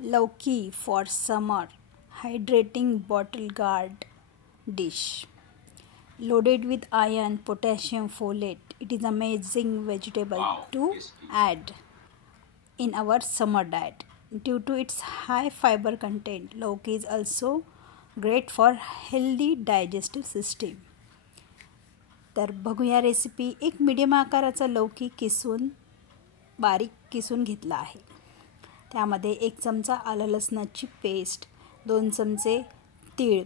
Lowkey for summer, hydrating bottle guard dish. Loaded with iron, potassium, folate, it is amazing vegetable to add in our summer diet. Due to its high fiber content, lowkey is also great for healthy digestive system. तर बघूया recipe. एक medium आकाराचा लौकी बारीक किसून घेतला आहे. त्यामध्ये 1 चमचा आलं लसणाची पेस्ट, 2 चमचे तीळ,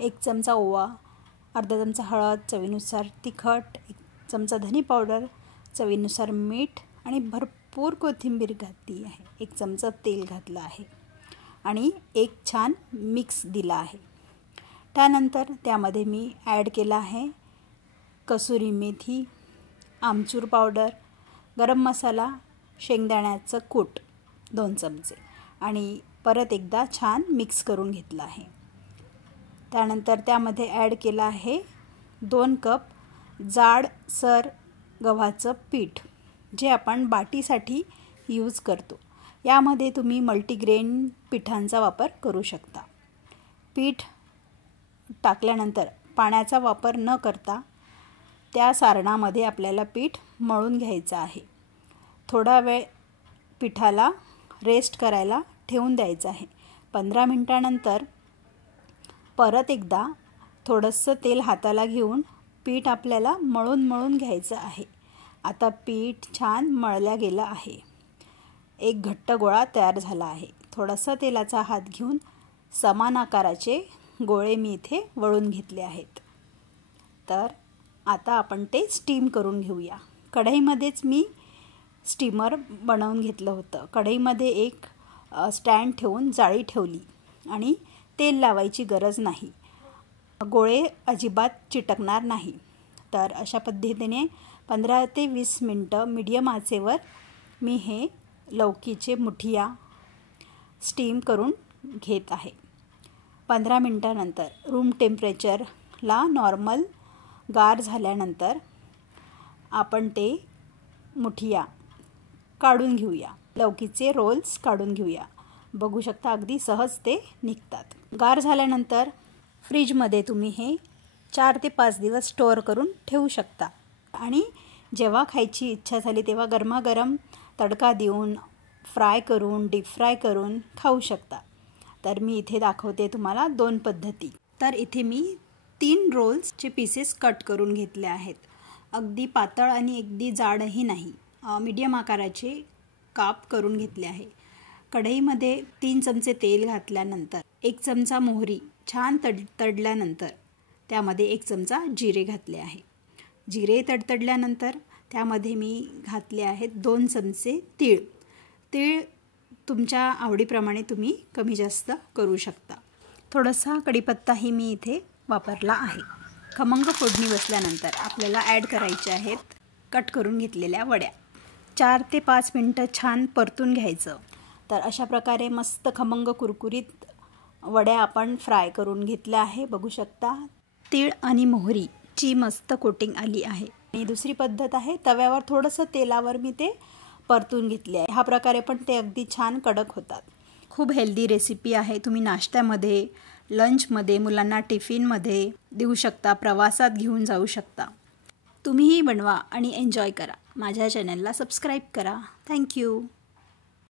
1 चमचा ओवा, अर्धा चमचा हळद, चवीनुसार तिखट, 1 चमचा धनी पावडर, चवीनुसार मीठ आणि भरपूर कोथिंबीर घातली आहे. 1 चमचा तेल घातलं आहे आणि एक छान मिक्स दिला आहे. त्यानंतर त्यामध्ये मी ॲड केला आहे कसुरी मेथी, आमचूर पावडर, गरम मसाला, शेंगदाण्याचं कूट 2 चमचे आणि परत एकदा छान मिक्स करून घेतलं आहे. त्यानंतर त्यामध्ये ॲड केला आहे 2 कप जाडसर गव्हाचं पीठ, जे आपण बाटीसाठी यूज करतो. यामध्ये तुम्ही मल्टीग्रेन पिठांचा वापर करू शकता. पीठ टाकल्यानंतर पाण्याचा वापर न करता त्या सारणामध्ये आपल्याला पीठ मळून घ्यायचं आहे. थोडा वेळ पिठाला रेस्ट करायला ठेवून द्यायचं आहे. 15 मिनिटानंतर परत एकदा थोडंसं तेल हाताला घेऊन पीठ आपल्याला मळून घ्यायचं आहे. आता पीठ छान मळल्या गेलं आहे. एक घट्ट गोळा तयार झाला आहे. थोडासा तेलाचा हात घेऊन समान आकाराचे गोळे मी इथे वळून घेतले आहेत. तर आता आपण ते स्टीम करून घेऊया. कढईमध्येच मी स्टीमर बनवून घेतलं होतं. कढईमध्ये एक स्टँड ठेवून जाळी ठेवली आणि तेल लावायची गरज नाही. गोळे अजिबात चिटकणार नाही. तर अशा पद्धतीने 15 ते 20 मिनटं मीडियम आचेवर मी हे लौकीचे मुठिया स्टीम करून घेत आहे. 15 मिनटानंतर रूम टेम्परेचरला नॉर्मल गार झाल्यानंतर आपण ते मुठिया काढून घेऊया. लौकीचे रोल्स काढून घेऊया. बघू शकता अगदी सहज ते निघतात. गार झाल्यानंतर फ्रीजमध्ये तुम्ही हे 4 ते 5 दिवस स्टोअर करून ठेवू शकता आणि जेव्हा खायची इच्छा झाली तेव्हा गरमागरम तडका देऊन, फ्राय करून, डीप फ्राय करून खाऊ शकता. तर मी इथे दाखवते तुम्हाला 2 पद्धती. तर इथे मी 3 रोल्सचे पीसेस कट करून घेतले आहेत. अगदी पातळ आणि अगदी जाडही नाही, मीडियम आकाराचे काप करून घेतले आहे. कढईमध्ये 3 चमचे तेल घातल्यानंतर 1 चमचा मोहरी छान तडल्यानंतर त्यामध्ये 1 चमचा जिरे घातले आहे. जिरे तडतडल्यानंतर त्यामध्ये मी घातले आहेत 2 चमचे तीळ. तीळ तुमच्या आवडीप्रमाणे तुम्ही कमी जास्त करू शकता. थोडासा कढीपत्ताही मी इथे वापरला आहे. खमंग फोडणी बसल्यानंतर आपल्याला ॲड करायचे आहेत कट करून घेतलेल्या वड्या. 4 ते 5 मिनटं छान परतून घ्यायचं. तर अशा प्रकारे मस्त खमंग कुरकुरीत वड्या आपण फ्राय करून घेतल्या आहे. बघू शकता तीळ आणि मोहरीची मस्त कोटिंग आली आहे. आणि दुसरी पद्धत आहे तव्यावर थोडंसं तेलावर मी ते परतून घेतले आहे. ह्या प्रकारे पण ते अगदी छान कडक होतात. खूप हेल्दी रेसिपी आहे. तुम्ही नाश्त्यामध्ये, लंचमध्ये, मुलांना टिफिनमध्ये देऊ शकता, प्रवासात घेऊन जाऊ शकता. तुम्हीही बनवा आणि एन्जॉय करा. माझ्या चॅनलला सबस्क्राईब करा. थँक्यू.